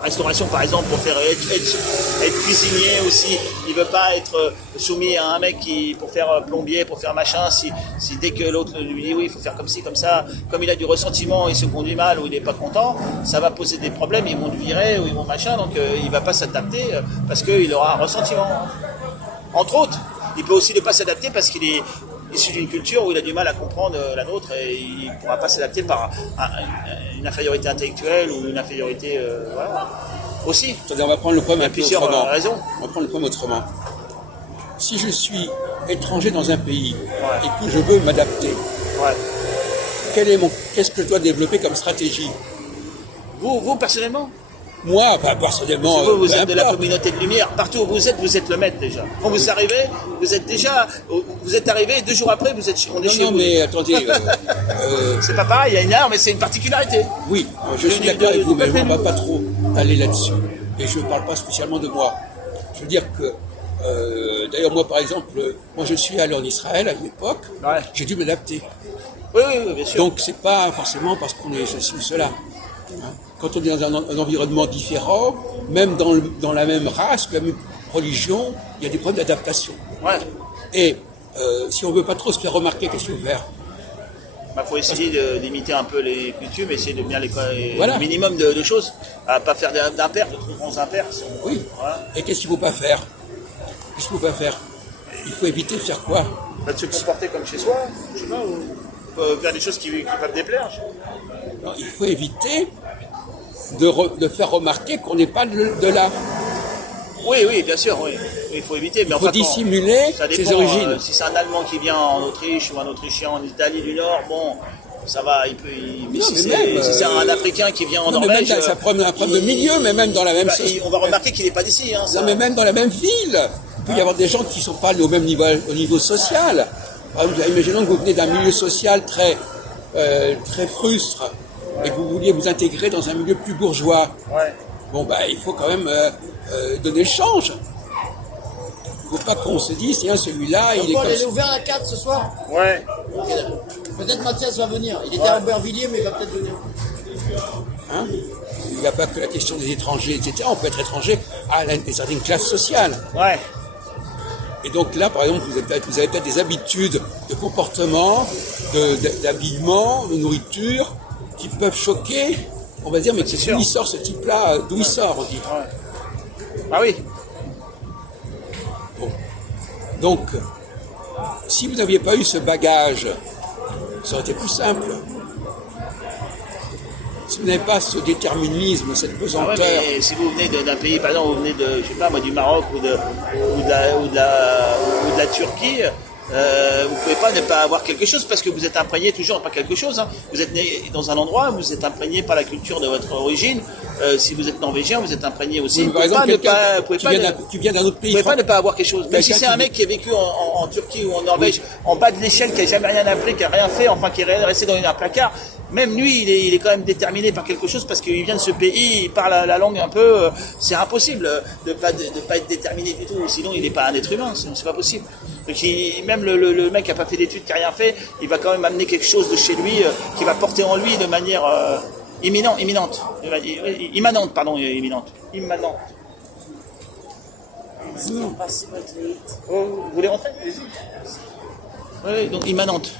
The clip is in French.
Restauration par exemple pour faire être cuisinier aussi, il veut pas être soumis à un mec pour faire plombier, pour faire machin, si dès que l'autre lui dit oui il faut faire comme ci, comme ça, comme il a du ressentiment, il se conduit mal ou il est pas content, ça va poser des problèmes, ils vont le virer ou ils vont machin, donc il va pas s'adapter parce qu'il aura un ressentiment. Entre autres, il peut aussi ne pas s'adapter parce qu'il est issu d'une culture où il a du mal à comprendre la nôtre et il ne pourra pas s'adapter par une infériorité intellectuelle ou une infériorité voilà. Aussi. On va prendre le problème un peu autrement. Raisons. On va prendre le problème autrement. Si je suis étranger dans un pays et que je veux m'adapter, qu'est-ce que je dois développer comme stratégie? Vous personnellement? Moi, personnellement... Vous êtes de la communauté de lumière. Partout où vous êtes le maître déjà. Quand vous arrivez, vous êtes arrivé et 2 jours après, on est chez vous. Non, mais attendez... c'est pas pareil, il y a une arme, mais c'est une particularité. Oui, je suis d'accord avec vous, mais on ne va pas trop aller là-dessus. Et je ne parle pas spécialement de moi. Je veux dire que... d'ailleurs, moi, par exemple, moi, je suis allé en Israël à une époque. Ouais. J'ai dû m'adapter. Oui, bien sûr. Donc, c'est pas forcément parce qu'on est ceci ou cela. Quand on est dans un environnement différent, même dans la même race, la même religion, il y a des problèmes d'adaptation. Ouais. Et si on ne veut pas trop se faire remarquer, qu'est-ce qu'il faut faire? Faut essayer d'imiter un peu les coutumes, essayer de bien voilà. Le minimum de choses, à pas faire d'impairs, de trop grands impairs. Oui. Voilà. Et qu'est-ce qu'il ne faut pas faire? Qu'est-ce qu'il ne faut pas faire? Il faut éviter de faire quoi? De se comporter comme chez soi, je sais pas, ou faire des choses qui peuvent déplaire. Non, il faut éviter de faire remarquer qu'on n'est pas de là. Oui, bien sûr, oui. Il faut éviter. Mais il faut dissimuler ses origines. Si c'est un Allemand qui vient en Autriche ou un Autrichien en Italie du Nord, bon, ça va, mais si c'est un Africain qui vient en Norvège... C'est un problème de milieu, mais même dans la même... On va remarquer qu'il n'est pas d'ici. Hein, non, mais même dans la même ville. Il peut y avoir des gens qui ne sont pas au même niveau social. Par exemple, imaginons que vous venez d'un milieu social très frustre et que vous vouliez vous intégrer dans un milieu plus bourgeois. Ouais. Bon, il faut quand même donner le change. Il ne faut pas qu'on se dise, tiens, celui-là, il est comme... Elle est ouverte à 4 ce soir? Ouais. Okay, peut-être Mathias va venir. Il était à Aubervilliers, mais il va peut-être venir. Hein? Il n'y a pas que la question des étrangers, etc. On peut être étranger à une certaine classe sociale. Ouais. Et donc là, par exemple, vous avez peut-être des habitudes de comportement, d'habillement, de nourriture, qui peuvent choquer. On va dire, mais d'où il sort ce type-là? D'où il sort, on dit. Ouais. Ah oui. Bon. Donc, si vous n'aviez pas eu ce bagage, ça aurait été plus simple. Si vous n'avez pas ce déterminisme, cette pesanteur... Ah ouais, mais si vous venez d'un pays, par exemple, vous venez de, je sais pas moi, du Maroc ou de la Turquie, vous pouvez pas ne pas avoir quelque chose parce que vous êtes imprégné toujours par quelque chose. Hein. Vous êtes né dans un endroit, vous êtes imprégné par la culture de votre origine. Si vous êtes norvégien, vous êtes imprégné aussi. Oui, par exemple, qui vient d'un autre pays. Vous pouvez pas ne pas avoir quelque chose. Même si c'est un mec qui a vécu en Turquie ou en Norvège, en bas de l'échelle, qui a jamais rien appris, qui a rien fait, enfin qui est resté dans un placard. Même lui, il est quand même déterminé par quelque chose parce qu'il vient de ce pays, il parle la langue un peu. C'est impossible de pas être déterminé du tout. Sinon, il n'est pas un être humain. C'est pas possible. Donc, même le mec qui a pas fait d'études, qui a rien fait, il va quand même amener quelque chose de chez lui qui va porter en lui de manière immanente. Oh, vous voulez rentrer? Oui, donc immanente.